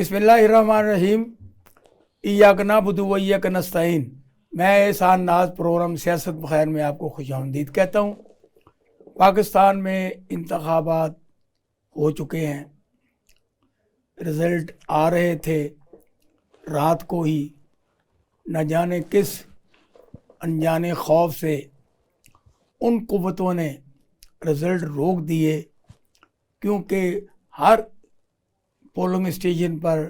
बिस्मिल्लाहिर्रहमानिर्रहीम। इय्याक नअबुदु व इय्याक नस्तईन। मैं एहसान नाज प्रोग्राम सियासत बखैर में आपको खुशामदीद कहता हूँ। पाकिस्तान में इंतखाबात हो चुके हैं, रिज़ल्ट आ रहे थे। रात को ही न जाने किस अनजाने खौफ से उन कुव्वतों ने रिज़ल्ट रोक दिए, क्योंकि हर पोलिंग स्टेशन पर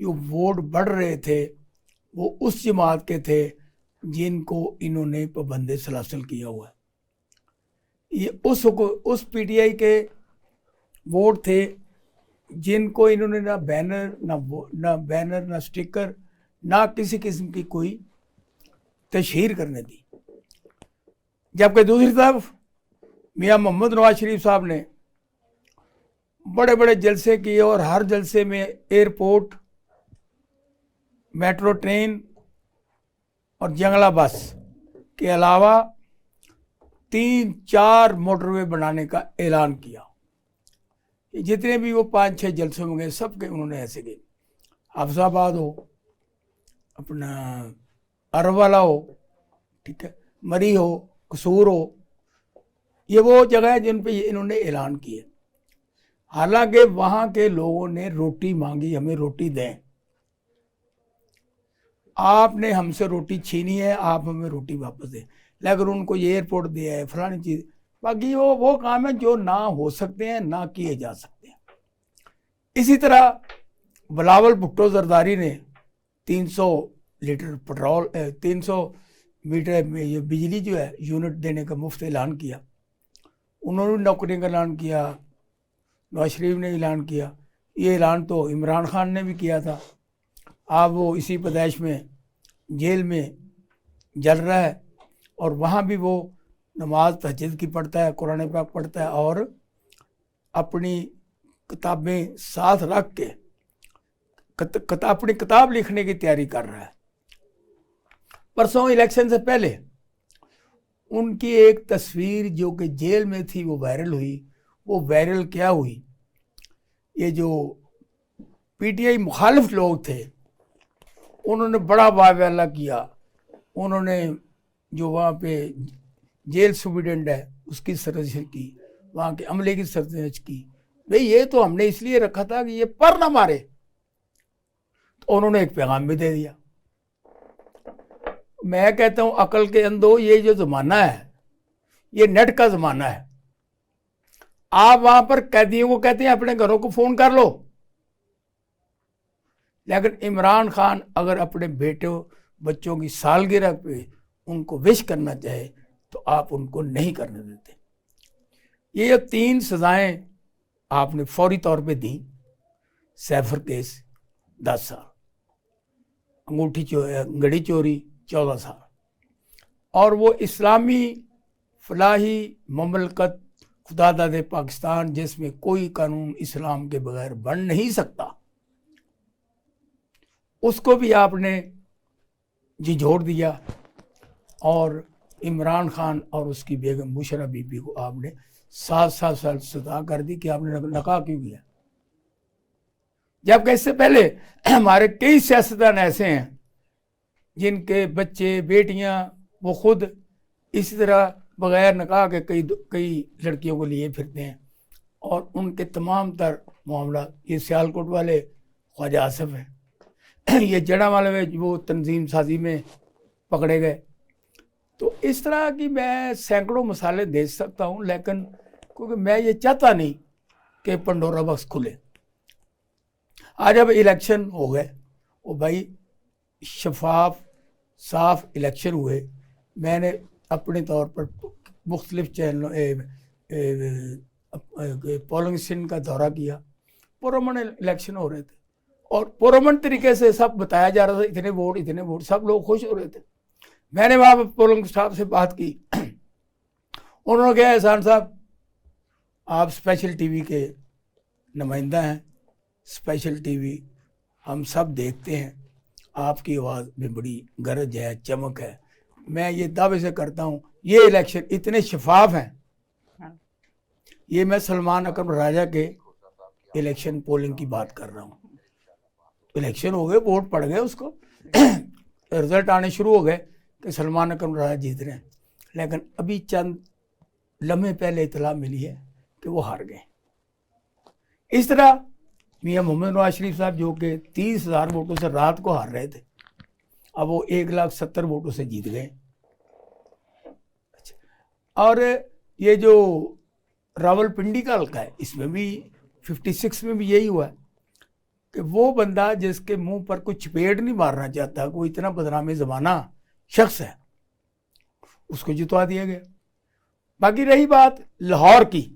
जो वोट बढ़ रहे थे वो उस जमात के थे जिनको इन्होंने पाबंद सलासल किया हुआ है। ये उस पीटीआई के वोट थे जिनको इन्होंने ना बैनर ना स्टिकर ना किसी किस्म की कोई तशहीर करने दी। जबकि दूसरी तरफ मियां मोहम्मद नवाज शरीफ साहब ने बड़े बड़े जलसे किए और हर जलसे में एयरपोर्ट, मेट्रो ट्रेन और जंगला बस के अलावा 3-4 मोटरवे बनाने का ऐलान किया। जितने भी वो 5-6 जलसों में गए सब के उन्होंने ऐसे गए। हाफिजाबाद हो, अपना अरवला हो, ठीक है, मरी हो, कसूर हो, ये वो जगह है जिन पे इन्होंने ऐलान किए। हालांकि वहाँ के लोगों ने रोटी मांगी, हमें रोटी दें। आपने हमसे रोटी छीनी है, आप हमें रोटी वापस दें। लेकिन उनको ये एयरपोर्ट दिया है, फलानी चीज़, बाकी वो काम है जो ना हो सकते हैं, ना किए जा सकते हैं। इसी तरह बिलावल भुट्टो जरदारी ने 300 लीटर पेट्रोल 300 मीटर में ये बिजली जो है यूनिट देने का मुफ्त ऐलान किया। उन्होंने नौकरी का ऐलान किया, नवाज शरीफ ने ऐलान किया। ये ऐलान तो इमरान खान ने भी किया था। अब वो इसी पैदाइश में जेल में जल रहा है और वहाँ भी वो नमाज तहज्जुद की पढ़ता है, कुरान पाक पढ़ता है और अपनी किताबें साथ रख के अपनी किताब लिखने की तैयारी कर रहा है। परसों इलेक्शन से पहले उनकी एक तस्वीर जो कि जेल में थी वो वायरल हुई। वो वायरल क्या हुई, ये जो पीटीआई मुखालिफ लोग थे उन्होंने बड़ा वायवाला किया। उन्होंने जो वहाँ पे जेल सुप्रिटेंडेंट है उसकी सरजश की, वहाँ के अमले की सरजश की। भाई ये तो हमने इसलिए रखा था कि ये पर ना मारे। तो उन्होंने एक पैगाम भी दे दिया। मैं कहता हूँ अकल के अंदो, ये जो ज़माना है ये नेट का ज़माना है। आप वहाँ पर कैदियों को कहते हैं अपने घरों को फ़ोन कर लो, लेकिन इमरान खान अगर अपने बेटों बच्चों की सालगिरह पे उनको विश करना चाहे तो आप उनको नहीं करने देते। ये 3 सज़ाएं आपने फौरी तौर पे दी। सैफर केस 10 साल, घड़ी चोरी 14 साल, और वो इस्लामी फलाही ममलकत खुदादाद पाकिस्तान जिसमें कोई कानून इस्लाम के बगैर बन नहीं सकता, उसको भी आपने झिझोड़ दिया। और इमरान खान और उसकी बेगम मुशर्रफ बीबी को आपने 7-7 साल सजा कर दी कि आपने नकाह क्यों किया। जबकि इससे पहले हमारे कई सियासतदान ऐसे हैं जिनके बच्चे बेटियां वो खुद इसी तरह बग़ैर नकाह के कई लड़कियों को लिए फिरते हैं। और उनके तमाम तर मामला, ये सियालकोट वाले ख्वाजा आसिफ हैं, ये जड़ा वाले में वो तंजीम साजी में पकड़े गए। तो इस तरह की मैं सैकड़ों मिसालें दे सकता हूँ, लेकिन क्योंकि मैं ये चाहता नहीं कि पंडोरा बॉक्स खुले। आज अब इलेक्शन हो गए, वो भाई शफाफ साफ इलेक्शन हुए। मैंने अपने तौर पर मुख्तलिफ चैनलों पोलिंग स्टेशन का दौरा किया। पुरअमन इलेक्शन हो रहे थे और पुरअमन तरीके से सब बताया जा रहा था, इतने वोट, सब लोग खुश हो रहे थे। मैंने वहाँ पर पोलिंग स्टाफ से बात की। उन्होंने कहा एहसान साहब आप स्पेशल टीवी के नुमाइंदा हैं, स्पेशल टीवी हम सब देखते हैं, आपकी आवाज़ में बड़ी गरज है, चमक है। मैं ये दावे से करता हूँ ये इलेक्शन इतने शफाफ हैं। ये मैं सलमान अकबर राजा के इलेक्शन पोलिंग की बात कर रहा हूँ। इलेक्शन हो गए, वोट पड़ गए उसको रिजल्ट आने शुरू हो गए कि सलमान अकरम राजा जीत रहे हैं, लेकिन अभी चंद लम्हे पहले इतला मिली है कि वो हार गए। इस तरह मियाँ मोहम्मद नवाज शरीफ साहब जो कि 30,000 वोटों से रात को हार रहे थे, अब वो 1,70,000 वोटों से जीत गए। और ये जो रावलपिंडी का हल्का है, इसमें भी 56 में भी यही हुआ है कि वो बंदा जिसके मुंह पर कोई चपेट नहीं मारना चाहता, कोई इतना बदनामी ज़माना शख्स है, उसको जितवा दिया गया। बाकी रही बात लाहौर की,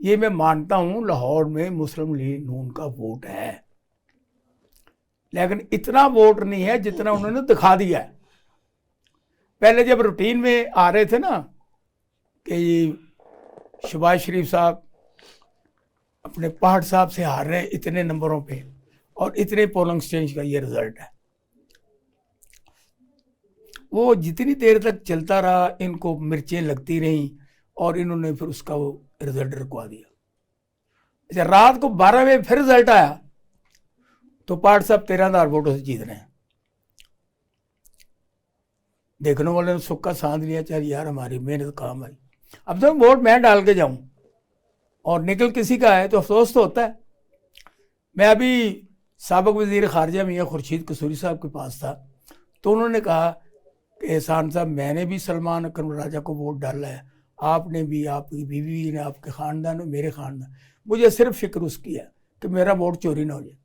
ये मैं मानता हूं लाहौर में मुस्लिम लीग नून का वोट है, लेकिन इतना वोट नहीं है जितना उन्होंने दिखा दिया है। पहले जब रूटीन में आ रहे थे ना कि शहबाज शरीफ साहब अपने पहाड़ साहब से हार रहे हैं इतने नंबरों पे और इतने पोलिंग स्टेशन का ये रिजल्ट है, वो जितनी देर तक चलता रहा इनको मिर्चें लगती रहीं और इन्होंने फिर उसका वो रिजल्ट रुकवा दिया। अच्छा, रात को 12 बजे फिर रिजल्ट आया तो पाठ साहब 13,000 वोटों से जीत रहे हैं। देखने वाले ने सुक्का सांध लिया, चल यार हमारी मेहनत काम आई। अब तो वोट मैं डाल के जाऊं और निकल किसी का है तो अफसोस तो होता है। मैं अभी साबिक वजीर खारजा मियाँ खुर्शीद कसूरी साहब के पास था तो उन्होंने कहा कि एहसान साहब मैंने भी सलमान अकरम राजा को वोट डाला है, आपने भी, आपकी बीवी ने, आपके ख़ानदान ने, मेरे ख़ानदान, मुझे सिर्फ फिक्र उसकी है कि मेरा वोट चोरी ना हो जाए।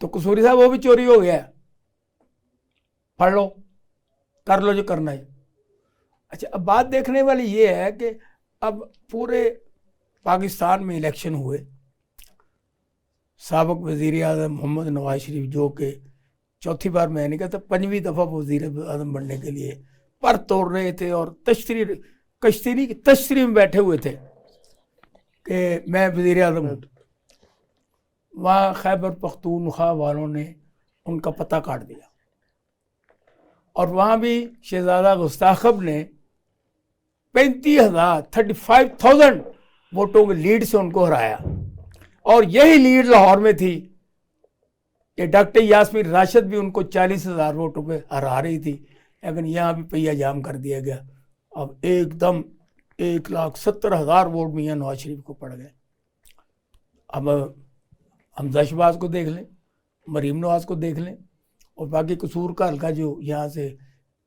तो कसूरी साहब वो भी चोरी हो गया है, पढ़ लो, कर लो जो करना है। अच्छा, अब बात देखने वाली ये है कि अब पूरे पाकिस्तान में इलेक्शन हुए, साबिक वज़ीर आज़म मोहम्मद नवाज शरीफ जो कि चौथी बार, मैं नहीं कहता 5वीं दफ़ा वज़ीर आज़म बनने के लिए पर तोड़ रहे थे और तश्तरी में बैठे हुए थे कि मैं वज़ीर आज़म हूँ। वहाँ खैबर पख्तूनख्वा वालों ने उनका पता काट दिया और वहाँ भी शहजादा गुस्ताखब ने 35,000 वोटों की लीड से उनको हराया। और यही लीड लाहौर में थी कि डॉक्टर यास्मीन राशिद भी उनको 40,000 वोटों पे हरा रही थी, लेकिन यहाँ भी पहिया जाम कर दिया गया। अब एकदम 1,70,000 वोट मियाँ नवाज शरीफ को पड़ गए। अब हमजा शहबाज को देख लें, मरीम नवाज को देख लें और बाकी कसूर का हल्का जो यहाँ से,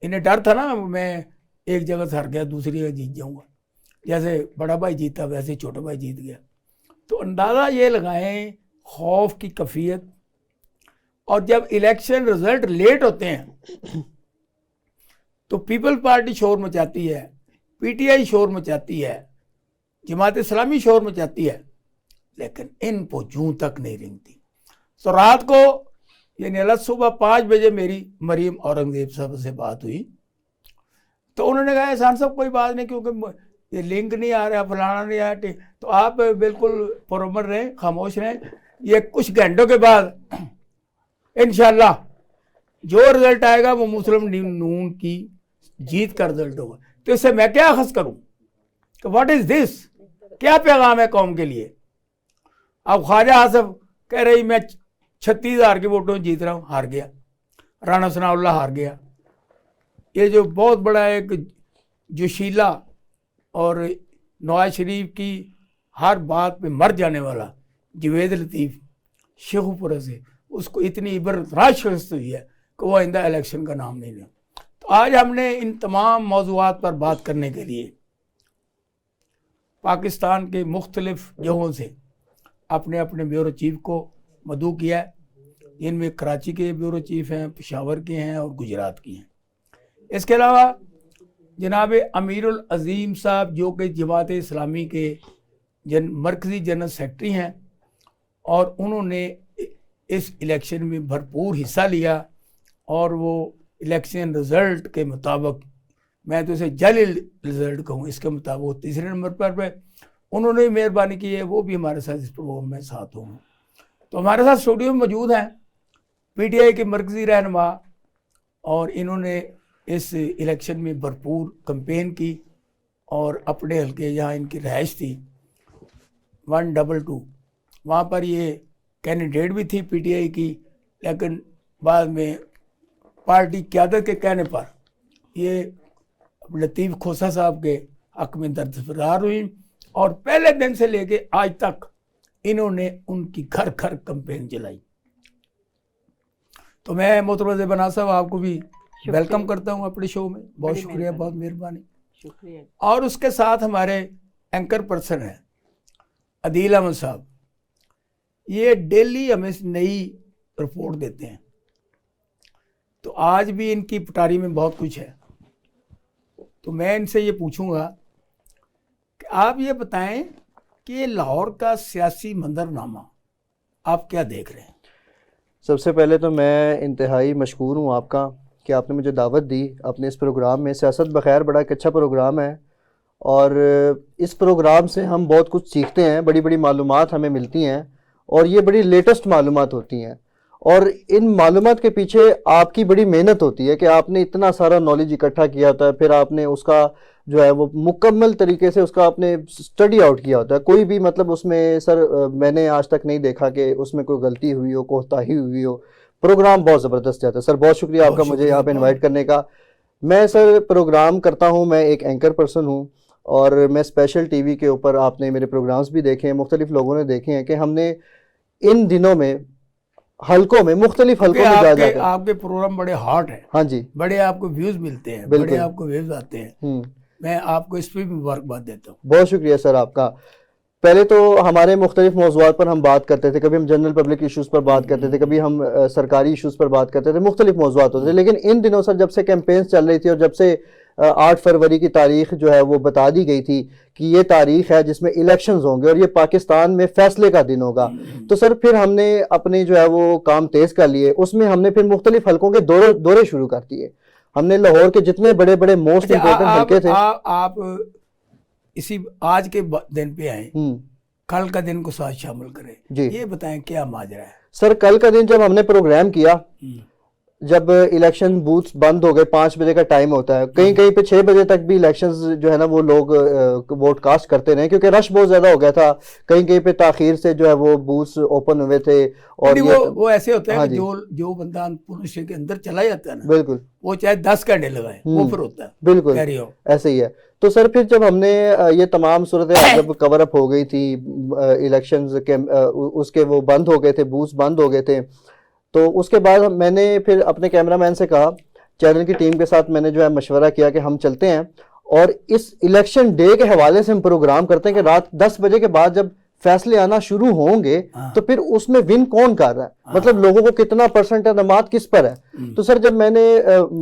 इन्हें डर था ना मैं एक जगह से हार गया दूसरी जगह जीत जाऊंगा, जैसे बड़ा भाई जीता वैसे छोटा भाई जीत गया। तो अंदाज़ा ये लगाएं खौफ की कफ़ियत। और जब इलेक्शन रिजल्ट लेट होते हैं तो पीपल पार्टी शोर मचाती है, पीटीआई शोर मचाती है, जमात इस्लामी शोर मचाती है, लेकिन इनको जूं तक नहीं रेंगती। तो रात को यानी सुबह 5 बजे मेरी मरीम औरंगजेब साहब से बात हुई तो उन्होंने कहा एहसान साहब कोई बात नहीं, क्योंकि ये लिंक नहीं आ रहा, फलाना नहीं आ रहा, तो आप बिल्कुल पुरअमन रहें, खामोश रहें, ये कुछ घंटों के बाद इंशाल्लाह जो रिजल्ट आएगा वो मुस्लिम लीग नून की जीत का रिजल्ट होगा। तो इससे मैं क्या अखज़ करूं कि व्हाट इज दिस, क्या पैगाम है कौम के लिए। अब ख्वाजा आसफ कह रही मैं 36,000 के वोटों में जीत रहा हूं, हार गया। राना सनाउल्लाह हार गया। ये जो बहुत बड़ा एक जोशीला और नवाज शरीफ की हर बात पे मर जाने वाला जवेद लतीफ़ शेखुपुरा से, उसको इतनी इबरतनाक शिकस्त हुई है कि वो आइंदा इलेक्शन का नाम नहीं लें। तो आज हमने इन तमाम मौज़ूआत पर बात करने के लिए पाकिस्तान के मुख्तलिफ जगहों से अपने अपने ब्यूरो चीफ को मदऊ किया है। इनमें कराची के ब्यूरो चीफ हैं, पेशावर के हैं और गुजरात की हैं। इसके अलावा जनाब अमीरुल अज़ीम साहब जो कि जमात इस्लामी के मरकज़ी जनरल सेक्रेटरी हैं और उन्होंने इस इलेक्शन में भरपूर हिस्सा लिया और वो इलेक्शन रिज़ल्ट के मुताबिक, मैं तो इसे जाली रिज़ल्ट कहूँ, इसके मुताबिक वो तीसरे नंबर पर उन्होंने मेहरबानी की है, वो भी हमारे साथ इस प्रोग्राम में साथ होंगे। तो हमारे साथ स्टूडियो में मौजूद हैं पीटीआई के मरकज़ी रहनुमा और इन्होंने इस इलेक्शन में भरपूर कैंपेन की और अपने हल्के जहाँ इनकी रहाइश थी 122 वहाँ पर ये कैंडिडेट भी थी पीटीआई की, लेकिन बाद में पार्टी क़यादत के कहने पर ये लतीफ़ खोसा साहब के हक में दस्तबरदार हुई और पहले दिन से लेके आज तक इन्होंने उनकी घर घर कैंपेन चलाई। तो मैं मोहतरम बना साहब आपको भी वेलकम करता हूँ अपने शो में, बहुत शुक्रिया, बहुत मेहरबानी। शुक्रिया। और उसके साथ हमारे एंकर पर्सन हैं अदील अहमद साहब, ये डेली हमें नई रिपोर्ट देते हैं, तो आज भी इनकी पटारी में बहुत कुछ है। तो मैं इनसे ये पूछूंगा कि आप ये बताएं कि ये लाहौर का सियासी मंजरनामा आप क्या देख रहे हैं? सबसे पहले तो मैं इंतहाई मशकूर हूँ आपका कि आपने मुझे दावत दी अपने इस प्रोग्राम में। सियासत बखैर बड़ा एक अच्छा प्रोग्राम है और इस प्रोग्राम से हम बहुत कुछ सीखते हैं, बड़ी बड़ी मालूमात हमें मिलती हैं और ये बड़ी लेटेस्ट मालूमात होती हैं। और इन मालूमात के पीछे आपकी बड़ी मेहनत होती है कि आपने इतना सारा नॉलेज इकट्ठा किया होता है, फिर आपने उसका जो है वो मुकम्मल तरीके से उसका आपने स्टडी आउट किया होता है। कोई भी मतलब उसमें सर मैंने आज तक नहीं देखा कि उसमें कोई गलती हुई हो, कोताही हुई हो। प्रोग्राम बहुत ज़बरदस्त जाता है सर, बहुत शुक्रिया आपका मुझे यहाँ पे इन्वाइट करने का। मैं सर प्रोग्राम करता हूँ, मैं एक एंकर पर्सन हूँ और मैं स्पेशल टीवी के ऊपर आपने मेरे प्रोग्राम्स भी देखे हैं, मुख्तलिफ लोगों ने देखे हैं कि हमने इन दिनों में हलकों में मुख्तलिफ हलकों में जा जाकर आपके प्रोग्राम बड़े हॉट हैं। हाँ जी, बड़े आपको व्यूज मिलते हैं, बड़े आपको व्यूज आते हैं। मैं आपको इस पर भी मुबारकबाद देता हूँ। बहुत शुक्रिया सर आपका। पहले तो हमारे मुख्तलिफ मौज़ूआत पर हम बात करते थे, कभी हम जनरल पब्लिक इशूज़ पर बात करते थे, कभी हम सरकारी इशूज़ पर बात करते थे, मुख्तलिफ मौज़ूआत होते थे। लेकिन इन दिनों सर जब से कैंपेन्स चल रही थी और जब से 8 फरवरी की तारीख जो है वो बता दी गई थी कि ये तारीख है जिसमें इलेक्शंस होंगे और ये पाकिस्तान में फैसले का दिन होगा, तो सर फिर हमने अपने जो है वो काम तेज़ कर लिए। उसमें हमने फिर मुख्तलिफ हलकों के दौरे शुरू कर दिए। हमने लाहौर के जितने बड़े बड़े मोस्ट इम्पोर्टेंट हलके थे। आप इसी आज के दिन पे आए, कल का दिन को साथ शामिल करें जी, ये बताएं क्या माजरा है? सर कल का दिन जब हमने प्रोग्राम किया, जब इलेक्शन बूथ्स बंद हो गए, 5 बजे का टाइम होता है, कहीं कहीं पे 6 बजे तक भी इलेक्शंस जो है ना वो लोग वोट कास्ट करते रहे क्योंकि रश बहुत ज्यादा हो गया था। कहीं कहीं पे ताखीर से जो है वो बूथ्स ओपन हुए थे। और वो ऐसे होता है कि जो बंदा पुलिस के अंदर चला जाता है ना, बिल्कुल, वो चाहे 10 घंटे लगाए वो फिर होता है, बिल्कुल ऐसे ही है। तो सर फिर जब हमने ये तमाम सूरत जब कवर अप हो गई थी, इलेक्शंस के उसके वो बंद हो गए थे, बूथ्स बंद हो गए थे, तो उसके बाद मैंने फिर अपने कैमरामैन से कहा, चैनल की टीम के साथ मैंने जो है मशवरा किया कि हम चलते हैं और इस इलेक्शन डे के हवाले से हम प्रोग्राम करते हैं कि रात 10 बजे के बाद जब फैसले आना शुरू होंगे तो फिर उसमें विन कौन कर रहा है, मतलब लोगों को कितना परसेंट एतमाद किस पर है। तो सर जब मैंने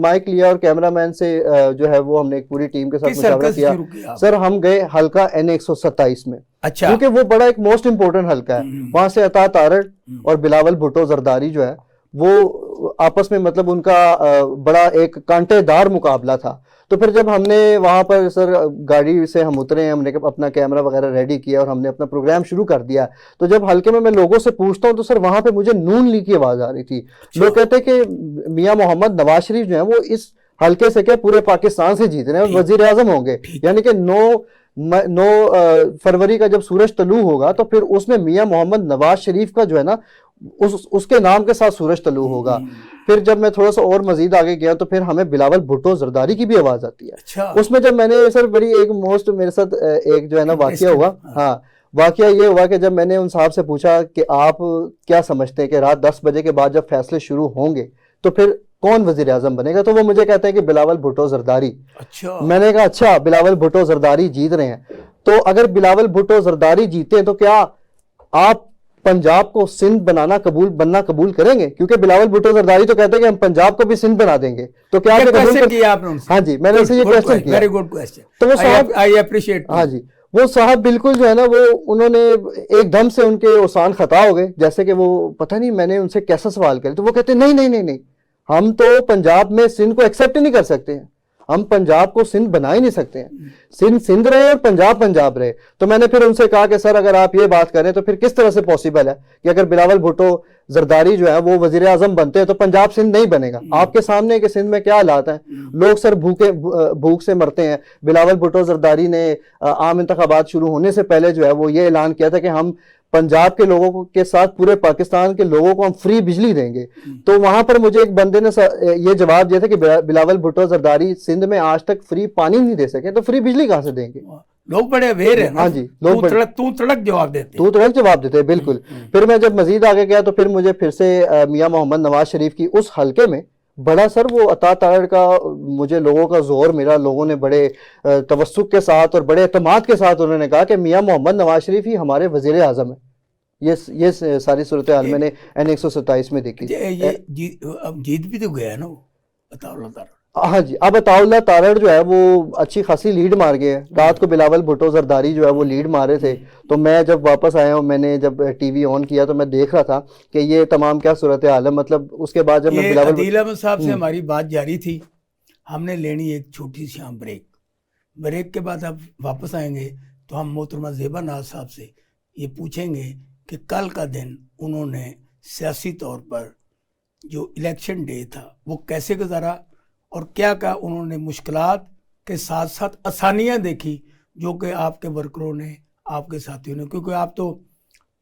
माइक लिया और कैमरामैन से जो है वो हमने एक पूरी टीम के साथ मुशावरा किया, सर हम गए हल्का N127 में। अच्छा, क्योंकि वो बड़ा एक मोस्ट इम्पोर्टेंट हल्का है। वहां से अता तारड़ और बिलावल भुट्टो जरदारी जो है वो आपस में मतलब उनका बड़ा एक कांटेदार मुकाबला था। तो फिर जब हमने वहाँ पर सर गाड़ी से हम उतरे, हमने अपना कैमरा वगैरह रेडी किया और हमने अपना प्रोग्राम शुरू कर दिया। तो जब हल्के में मैं लोगों से पूछता हूँ तो सर वहाँ पे मुझे नून लीग की आवाज़ आ रही थी। लोग कहते कि मियाँ मोहम्मद नवाज शरीफ जो है वो इस हल्के से क्या पूरे पाकिस्तान से जीत रहे हैं और वजीर आजम होंगे, यानी कि 9 फरवरी का जब सूरज तलू होगा तो फिर उसमें मियाँ मोहम्मद नवाज शरीफ का जो है ना उसके नाम के साथ सूरज तलू होगा। फिर जब मैं थोड़ा सा और मजीद आगे गया तो फिर हमें बिलावल भुट्टो जरदारी की भी आवाज आती है। अच्छा। उसमें जब मैंने सर बड़ी एक मोस्ट मेरे साथ एक जो है ना वाकया हुआ, हाँ वाकया ये हुआ कि जब मैंने उन साहब से पूछा कि आप क्या समझते हैं कि रात 10 बजे के बाद जब फैसले शुरू होंगे तो फिर कौन वजीर आजम बनेगा, तो वो मुझे कहते हैं कि बिलावल भुट्टो जरदारी। अच्छा। मैंने कहा अच्छा बिलावल भुट्टो जरदारी जीत रहे हैं, तो अगर बिलावल भुट्टो जरदारी जीते हैं तो क्या आप पंजाब को सिंध बनना कबूल करेंगे? क्योंकि बिलावल भुट्टो जरदारी तो कहते हैं कि हम पंजाब को भी सिंध बना देंगे, तो क्या क्वेश्चन किया आपने उनसे? हाँ जी, मैंने उनसे ये क्वेश्चन किया। Very good question. तो वो साहब आई अप्रिशिएट। हाँ जी, वो साहब बिल्कुल जो है ना वो उन्होंने एकदम से उनके ओसान खता हो गए, जैसे कि वो पता नहीं मैंने उनसे कैसा सवाल किया। तो वो कहते नहीं नहीं नहीं नहीं, हम तो पंजाब में सिंध को एक्सेप्ट ही नहीं कर सकते हैं, हम पंजाब को सिंध बना ही नहीं सकते हैं, सिंध सिंध रहे और पंजाब पंजाब रहे। तो मैंने फिर उनसे कहा कि सर अगर आप ये बात करें तो फिर किस तरह से पॉसिबल है कि अगर बिलावल भुट्टो जरदारी जो है वो वजीर आजम बनते हैं तो पंजाब सिंध नहीं बनेगा? आपके सामने कि सिंध में क्या हालात हैं, लोग सर भूख से मरते हैं। बिलावल भुट्टो जरदारी ने आम इंतखाबात शुरू होने से पहले जो है वो ये ऐलान किया था कि हम पंजाब के लोगों को के साथ पूरे पाकिस्तान के लोगों को हम फ्री बिजली देंगे। तो वहां पर मुझे एक बंदे ने ये जवाब दिया था कि बिलावल भुट्टो जरदारी सिंध में आज तक फ्री पानी नहीं दे सके, तो फ्री बिजली कहां से देंगे? लोग बड़े अवेयर है ना। हाँ जी, लोग तू तड़क जवाब देते, तू तड़क जवाब देते हैं, बिल्कुल। फिर मैं जब मजीद आगे गया तो फिर मुझे फिर से मियां मोहम्मद नवाज शरीफ की उस हलके में बड़ा सर वो अता तारड़ का मुझे लोगों का जोर मिला। लोगों ने बड़े तवस्सुक के साथ और बड़े एतमाद के साथ उन्होंने कहा कि मियां मोहम्मद नवाज शरीफ ही हमारे वजीर आजम है। ये सारी सूरत हाल मैंने N127 में देखी। ये अब जीत भी तो गया ना वो अताउल्लाह तारड़। हाँ जी, अब अताउल्लाह तारड़ जो है वो अच्छी खासी लीड मार गए हैं। रात को बिलावल भुट्टो जरदारी जो है वो लीड मारे थे। तो मैं जब वापस आया हूँ, मैंने जब टीवी ऑन किया तो मैं देख रहा था कि ये तमाम क्या सूरत हाल है। मतलब उसके बाद जब मैं बिलावल अदील अहमद साहब से हमारी बात जारी थी, हमने लेनी एक छोटी सी ब्रेक के बाद अब वापस आएंगे तो हम मोहतरमा ज़ेबा नाज साहब से ये पूछेंगे कि कल का दिन उन्होंने सियासी तौर पर जो इलेक्शन डे था वो कैसे गुजारा और क्या क्या उन्होंने मुश्किलात के साथ साथ आसानियां देखी जो कि आपके वर्करों ने, आपके साथियों ने, क्योंकि आप तो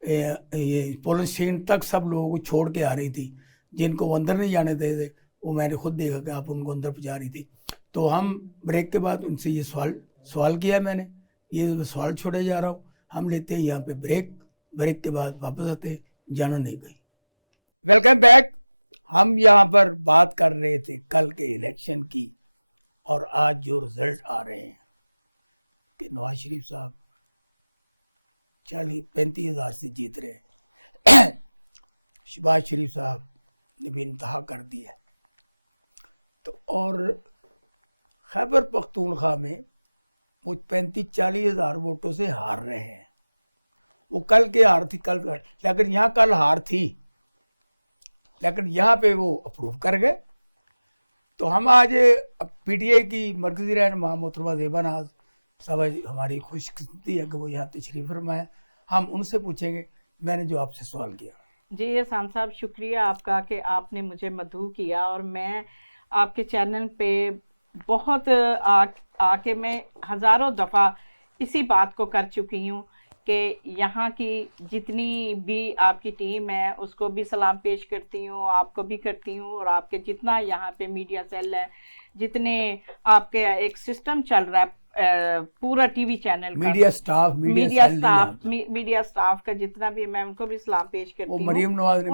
ये पोलिंग स्टेशन तक सब लोगों को छोड़ के आ रही थी, जिनको वो अंदर नहीं जाने दे थे, वो मैंने खुद देखा कि आप उनको अंदर पहुँचा रही थी। तो हम ब्रेक के बाद उनसे ये सवाल किया, मैंने ये सवाल छोड़े जा रहा हूँ। हम लेते हैं यहाँ पे ब्रेक के बाद वापस आते, जाना नहीं गई। Welcome back. हम यहाँ पर बात कर रहे थे कल के इलेक्शन की और आज जो रिजल्ट आ रहे हैं कि नवाज शरीफ साहब 35 हज़ार से जीत रहे हैं। शहबाज शरीफ साहब ने भी इंतहा कर दिया। तो और खैबर पख्तूनख्वा में वो 35-40 हज़ार वोटों से हार रहे हैं। वो कल के हार थी, लेकिन यहाँ कल हार थी, लेकिन यहाँ पे वो अप्रूव कर गए। तो हम आज PTI की मरकज़ी रहनुमा मोहतरमा ज़ेबा नाज साहब, हमारी खुशकिस्मती है कि वो यहाँ तशरीफ़ फरमाए। हम उनसे पूछेंगे, मैंने जो आपसे सवाल किया। जी एहसान साहब, शुक्रिया आपका कि आपने मुझे मदऊ किया। और मैं आपके चैनल पे बहुत आके मैं हज़ारों दफ़ा इसी बात को कर चुकी हूँ कि यहाँ की जितनी भी आपकी टीम है उसको भी सलाम पेश करती हूँ, आपको भी करती हूँ, और आपके जितना यहाँ पे मीडिया सेल है, जितने आपके एक सिस्टम चल रहा है पूरा टीवी चैनल का, मीडिया स्टाफ का जितना भी, मैं उनको भी सलाम पेश करती हूँ। मरियम नवाज ने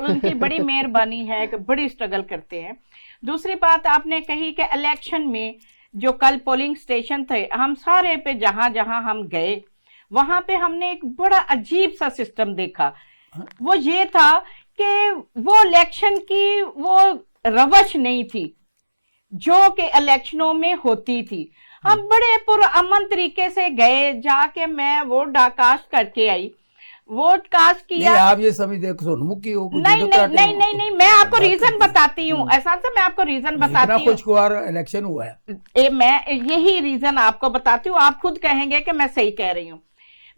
उनकी बड़ी मेहरबानी है कि बड़ी स्ट्रगल करते हैं। दूसरी बात आपने कही कि इलेक्शन में जो कल पोलिंग स्टेशन थे, हम सारे पे जहां जहां हम गए वहां पे हमने एक बड़ा अजीब सा सिस्टम देखा। वो ये था कि वो इलेक्शन की वो रवश नहीं थी जो कि इलेक्शनों में होती थी। हम बड़े पुरअमन तरीके से गए, जाके मैं वोट कास्ट करके आई, वोट कास्ट किया। आप ये समझते सोनमुखी हो? नहीं, मैं आपको रीजन बताती हूँ। ऐसा से मैं आपको रीजन बताती हूँ। खुशगवार इलेक्शन हुआ है, मैं यही रीजन आपको बताती हूँ, आप खुद कहेंगे कि मैं सही कह रही हूँ।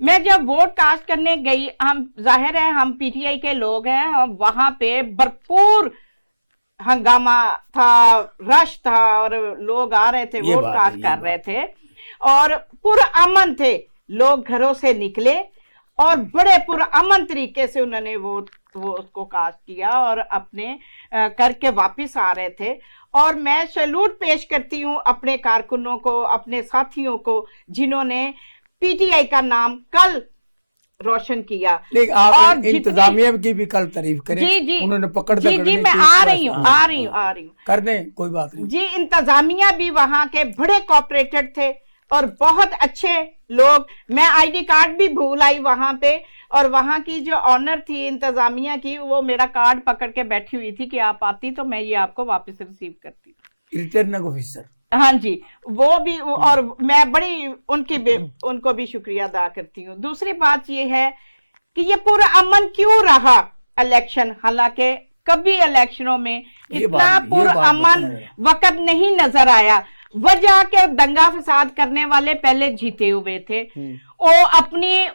मैं जब वोट कास्ट करने गई, हम जाहिर है हम PTI के लोग हैं, हम वहां पे भरपूर हंगामा था, रश था और लोग आ रहे थे, वोट कास्ट कर रहे थे और पुरअमन थे। लोग घरों से निकले और बड़े पुरअमन तरीके से उन्होंने वो उसको कास्ट किया और अपने करके वापस आ रहे थे। और मैं सैल्यूट पेश करती हूँ अपने कारकुनों को, अपने साथियों को, जिन्होंने PTI का नाम कल रोशन किया। लेकिन आप इंतजामिया की भी कल तारीफ करें। जी उन्होंने पकड़ जी मैं आ रही हूँ कर दें, कोई बात नहीं जी। इंतजामिया भी वहां के बड़े कोऑपरेटेड थे और बहुत अच्छे लोग। मैं ID कार्ड भी भूल आई वहां पे, और वहां की जो ऑनर थी इंतजामिया की, वो मेरा कार्ड पकड़ के बैठी हुई थी कि आप आती तो मैं ये आपको वापस रिसीव करती। रिटर्निंग ऑफिसर, हाँ जी, वो भी, और मैं बड़ी उनको भी शुक्रिया अदा करती हूँ। दूसरी बात ये है कि ये पूरा अमन क्यों रहा इलेक्शन, हालांकि कभी इलेक्शनों में इतना पुरअमन वक्त नहीं नजर आया। वजह के दंगा फसाद करने वाले पहले जीते हुए थे, वो अपनी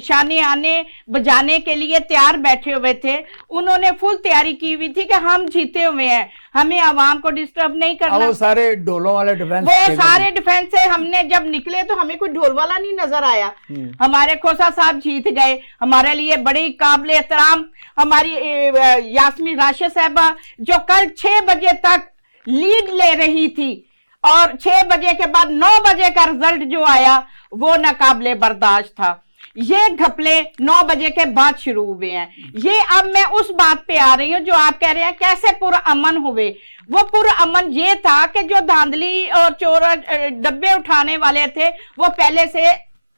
शाने आने बजाने के लिए तैयार बैठे हुए थे। उन्होंने फुल तैयारी की हुई थी कि हम जीते हुए हैं, हमें आवाम को डिस्टर्ब नहीं करना। वो सारे ढोलों वाले डिफेंस, वो सारे डिफेंस से हमने जब निकले तो हमें कोई ढोल वाला नहीं नजर आया। हमारे खोसा साहब जीत गए, हमारे लिए बड़ी काबिल एहतराम हमारी यास्मीन राशिद साहबा जो कल 6 बजे तक लीड ले रही थी और 6 बजे के बाद 9 बजे का रिजल्ट जो आया वो नाकाबिले बर्दाश्त था। ये घपले 9 बजे के बाद शुरू हुए हैं। ये अब मैं उस बात पे आ रही हूँ जो आप कह रहे हैं कैसे पुरअमन हुए। वो पुरअमन ये था कि जो धांधली और चोर डब्बे उठाने वाले थे वो पहले से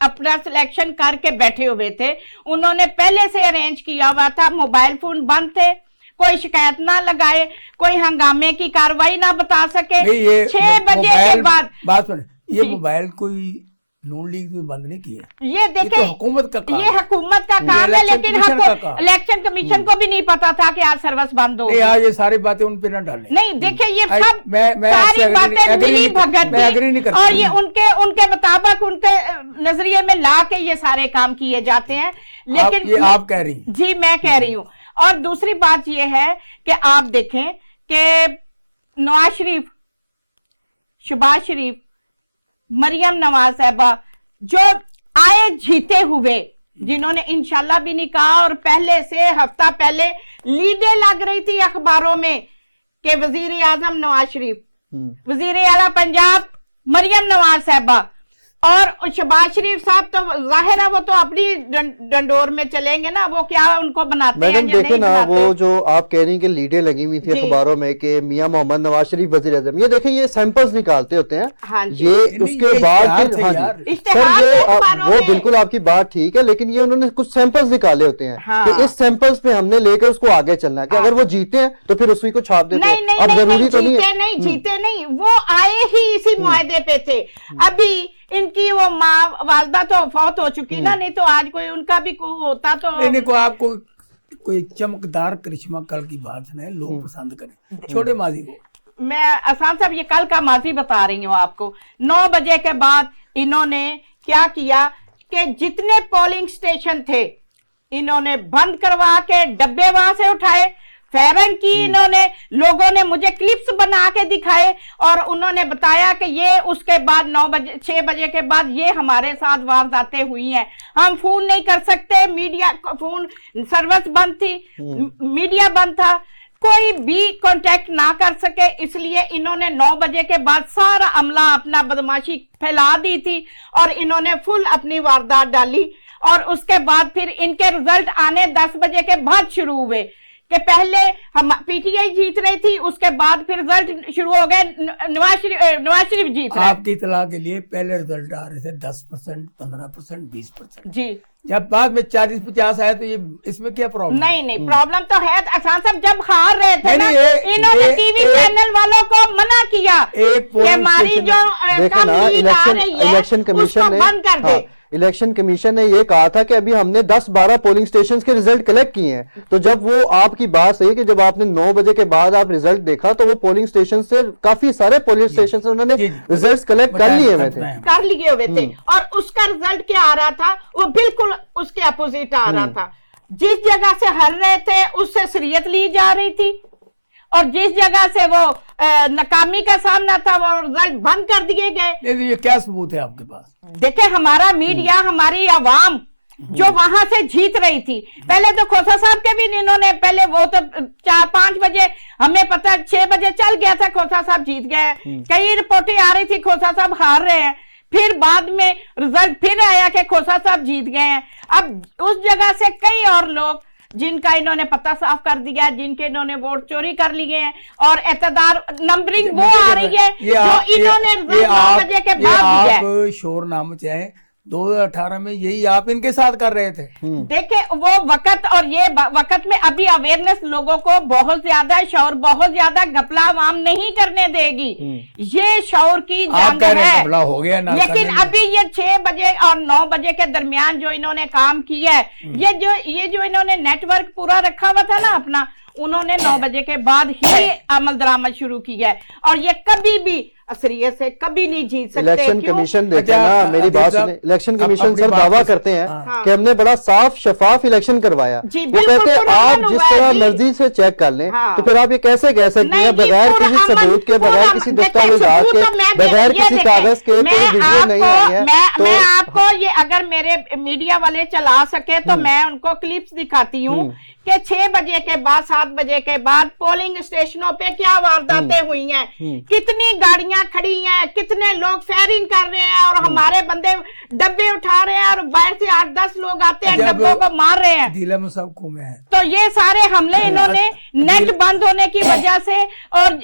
अपना सिलेक्शन करके बैठे हुए थे, उन्होंने पहले से अरेंज किया हुआ था। मोबाइल फोन बंद थे, कोई शिकायत ना लगाए, कोई हंगामे की कार्रवाई ना बता सके। 6 बजे के बाद बात सुन, ये मोबाइल कोई नून लीग में बंद नहीं किया, ये देखें, तो हुकूमत का काम, ये हुकूमत का काम है, लेकिन इलेक्शन कमीशन को भी नहीं पता था कि आज सर्विस बंद हो। ये सारी बातें उन पे ना डालें। नहीं देखिए, ये सब मैं सारी बातें मिली भगत थी और ये उनके मुताबिक उनके नजरिए में ला के ये सारे काम किए जाते हैं। लेकिन ये आप कह रही हैं। जी मैं कह रही हूँ। और दूसरी बात ये है कि आप देखें कि नवाज शरीफ, शहबाज शरीफ, मरियम नवाज साहबा जो आए जीते हुए, जिन्होंने इंशाल्लाह भी नहीं कहा और पहले से हफ्ता पहले लीडें लग रही थी अखबारों में कि वजीर आजम नवाज शरीफ, वजीर आला पंजाब मरियम नवाज साहबा और शहबाज शरीफ साहब तो जाहिर है वो तो अपनी डंडोर में चलेंगे ना, वो क्या उनको बनाते हैं या देखे नहीं ना बनाते। वो जो आप कह रही हैं कि लीडें लगी हुई थी अखबारों में कि मियां मोहम्मद नवाज शरीफ वजीर आजम, ये देखें ये सैंपल्स निकालते होते हैं। हाँ जी। ये उसके बाद फिर हाँ जी सर, ये वो बिल्कुल आपकी बात ठीक है, लेकिन ये उन्होंने कुछ सैंपल्स निकाले होते हैं कि इस सैंपल्स पे हमने लेकर उसको आगे चलना है कि अगर वो जीते हैं तो फिर उसी को छाप देते हैं। अब जरूरी तो नहीं, जीते नहीं, वो आए ही इसी मुआहदे पे थे। अभी इनकी वो माँ वालदा तो फौत हो चुकी ना, नहीं तो आज कोई उनका भी कोई होता तो नहीं को आपको कोई चमकदार करिश्मा कल की बात है, लोग पसंद करें, छोटे माजी को। मैं आसान साहब ये कल का माजी बता रही हूँ आपको। 9 बजे के बाद इन्होंने क्या किया कि जितने पोलिंग स्टेशन थे इन्होंने बंद करवा के डब्बे वहां से उठाए, फायरिंग की इन्होंने, लोगों ने मुझे क्लिप्स बना के दिखाए और उन्होंने बताया कि ये उसके बाद 6 बजे के बाद ये हमारे साथ वारदातें हुई हैं, हम फोन नहीं कर सकते, मीडिया फोन सर्विस बंद थी, मीडिया बंद था, कोई भी कांटेक्ट ना कर सके, इसलिए इन्होंने 9 बजे के बाद सारा अमला अपना बदमाशी फैला दी थी और इन्होंने फुल अपनी वारदात डाली। और उसके बाद फिर इनके रिजल्ट आने 10 बजे के बाद शुरू हुए कि पहले हम पीटीआई जीत रही थी, उसके बाद फिर रिजल्ट शुरू हो गए नवाज शरीफ जीत रहे। आपकी इतला के लिए पहले रिजल्ट आ रहे थे 10%, 15%, 20% जी, जब बाद में 40-50 आया तो ये इसमें क्या प्रॉब्लम? नहीं प्रॉब्लम तो है आसान साहब, जब हार रहे थे ना इन्होंने टीवी चैनल वालों को मना किया कि हमारी जो कम लीड आ रही है इलेक्शन कमीशन ने बंद कर दे। इलेक्शन कमीशन ने ये कहा था कि अभी हमने 10-12 पोलिंग स्टेशंस के रिजल्ट कलेक्ट किए हैं। तो जब वो आपकी बात सही कि जब आपने 9 बजे के बाद आप रिजल्ट देखा तो वो पोलिंग स्टेशन से काफी सारे पोलिंग स्टेशन से उन्होंने रिजल्ट कलेक्ट कर लिए हुए थे और उसका रिजल्ट क्या आ रहा था, वो बिल्कुल उसके अपोजिट आ रहा था। जिस जगह से हार रहे थे उससे शरीयत ली जा रही थी और जिस जगह से वो नाकामी का सामना था वो रिजल्ट बंद कर दिए गए। ये क्या सबूत है आपके पास? देखे हमारा मीडिया, हमारी आवाम जो वहां से जीत रही थी, पहले तो खोसा साहब के भी इन्होंने पहले वो तो 4-5 बजे हमें पता 6 बजे चल गया था खोसा साहब जीत गए, कई रिपोर्टें आ रही थी खोसा साहब हार रहे हैं, फिर बाद में रिजल्ट फिर आया कि खोसा साहब जीत गए हैं। अब उस जगह से कई और लोग जिनका इन्होंने पता साफ कर दिया, जिनके इन्होंने वोट चोरी कर लिए हैं और एतदार नंबरिंग वो आ रही है जो इन्होंने 9 बजे के बाद दिया। आप शोर नाम चाहे 2018 में यही आप इनके साथ कर रहे थे। देखे वो वक्त और ये वक्त में अभी अवेयरनेस लोगों को बहुत ज्यादा शौर, बहुत ज्यादा घपला आवाम नहीं करने देगी, ये शौर की जंग है। हो गया ना, लेकिन अभी ये 6 बजे और 9 बजे के दरमियान जो इन्होंने काम किया है, ये जो इन्होंने नेटवर्क पूरा रखा हुआ था ना अपना, उन्होंने 9 बजे के बाद ही अमल दरामद शुरू किया है, और ये कभी भी असरियत से कभी नहीं जीत सकते। इलेक्शन क्यों? कमीशन देखे अच्छा, ना, मेरी बात साहब, सुने, इलेक्शन आप कमीशन अपनी सर बात दावा को- करते हैं हाँ। कि हमने बड़ा साफ शफाफ इलेक्शन करवाया। जी, वो बिल्कुल कहते हैं पुरअमन आप जिस हुआ है तरह जी। मर्जी से चेक कर लें, हाँ। तो फिर आप ये कैसे कह सकती नहीं हैं जी, बगैर किसी पुरअमन- सबूत के, बगैर पुरअमन- किसी देखें, दस्तावेजात सबूत के, तो मैं बगैर ये किसी देखें, कागज के मैं कोई वीडियो नहीं आई है? मैं आपको ये, अगर मेरे मीडिया वाले चला सके तो मैं उनको क्लिप्स दिखाती हूँ कि 6 बजे के बाद 7 बजे के बाद पोलिंग स्टेशनों पे क्या वारदातें हुई हैं, कितनी गाड़ियां खड़ी हैं, कितने लोग फायरिंग कर रहे हैं, और हमारे बंदे डब्बे उठा रहे हैं, और बाहर से 8-10 लोग आते हैं, जब डब्बों को मार रहे हैं। दिला मुसाब को में है। तो ये सारे हमले इन्होंने नेट बंद होने की वजह से, और